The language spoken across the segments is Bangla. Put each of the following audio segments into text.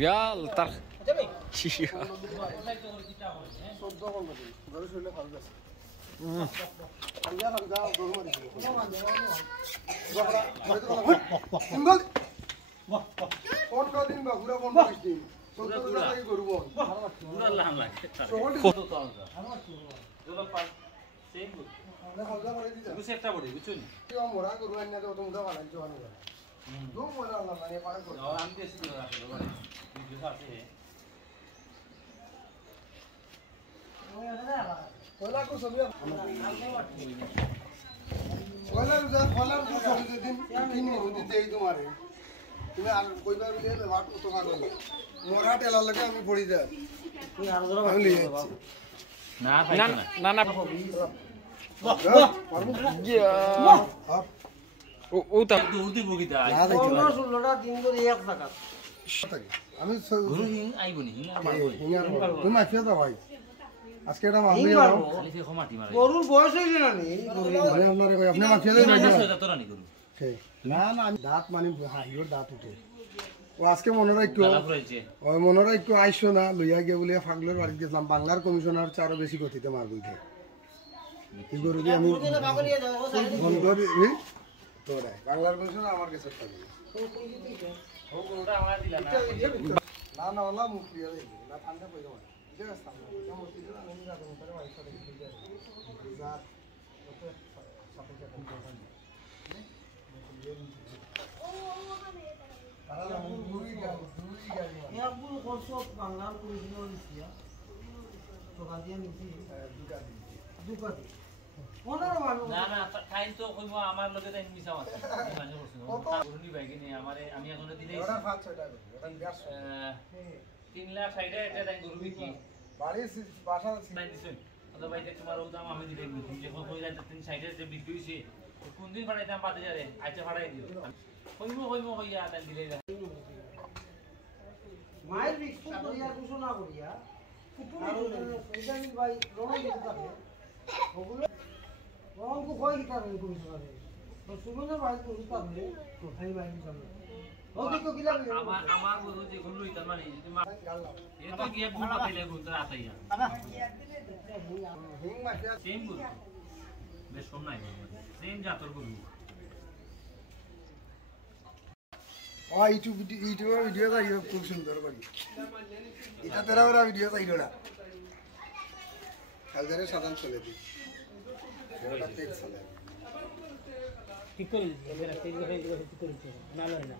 গাল তার আজকে এটা মাফি দাও গরুর বয়স হইছে না নি মানে আপনারে কই আপনি মাফি দেন না না আমি দাঁত মানে হাইওর দাঁত উঠে ও আজকে মনে রাখো ওই মনে রাখো আইসো না লইয়া গিয়ে বলে ফাগলের বাড়ি গেছিলাম বাংলার কমিশনার চারও বেশি গতিতে মারবো কি গরু দিয়ে আমি ফোন করি তোরা বাংলার কমিশনার আমার কাছে থাকবে ও গরুটা আমরা দিলা না না ওলা মুখ দিয়ে না ঠান্ডা পড়ে যাবে আমার লোকে মিশা আছে আমি এখন দিলে 3 লাখ সাইডে এটা তাই গরু বিকি বাড়ি বাসা নাই দিছেন তো ভাই তোমার ও দাম আমি দিলে তুমি যখন কই যায় 3 সাইডে যে বিক্রি হইছে কোন দিন বাড়াই দাম বাদে যাবে আইতে বাড়াই দিও কইমো কইয়া দাম দিলে মাইল বিক্রি করিয়া কিছু না করিয়া কুপুনি ভাই রোই দিতে থাকে ওগুলো রংকু কই দিতে পারে কোন সময় তো সুমনের ভাই কই দিতে পারে ভাই ভাই চলে ওদিকে কি লাগে আমার গরু যে গরু লইতা মানে যদি এ তো গিয়ে বুনা পেলে গরু তো আতাইয়া হিং মাফিয়া সেম গরু বেশ কম নাই সেম জাতর গরু ও ইউটিউবে ভিডিও তাই খুব সুন্দর করি এটা তেরা ওরা ভিডিও তাই না হাজারে সাধারণ চলে দি এটা তেজ চলে ঠিক করে এবারে তেজ হয়ে গেলে ঠিক করে না না না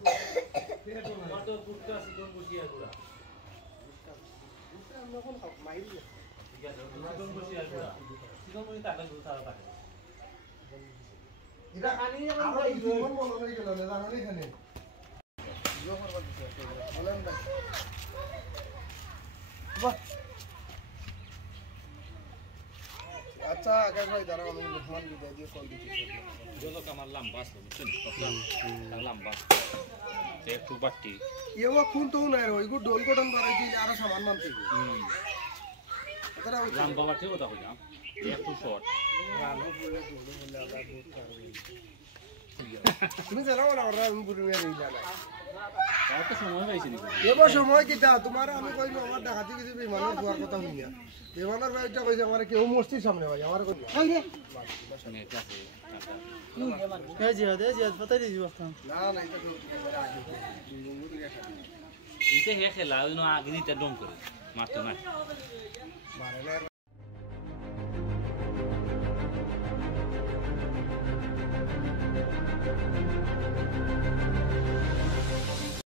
আমার তো কুটকা সিকন বসিয়া গুলা আমরা কোন মাইল ঠিক আছে সিকন বসিয়া গুলা সিকন বসি টাকা গুলো তারা পায় এটা খানি আমরা জীবন বলো হয়ে গেল না জানো এখানে ভিডিও করবা দিতে বলেন না বাহ আচ্ছা আকাশ ভাই দাঁড়াও আমি মেহমান বিদায় দিয়ে কল দিচ্ছি যত কামার লম্বা আছে বুঝছেন কত লম্বা একটু বাটি এও কোন তো না ওইগো ডোল কটন বাড়াই দিলে আরো সামান মানতে এটা লম্বা বাটি কথা কইয়া একটু শর্ট রানো বলে আদা দুধ খাবে তুমি জানো না ওরা আমি পুরো মেরে দিলা না তাও তো সময় পাইছি নি এবার সময় কিটা তোমার আমি কইলো আমার দেখাতে কিছু বিমানের দুয়ার কথা হই না বিমানের ভাইটা কইছে আমার কেউ মস্তির সামনে ভাই আমার কই এই রে এই যে পতা দি দিবা না না এটা তো আগে এটা হে খেলা ওই না আগে দিতে ডং করে মারতো না মারে না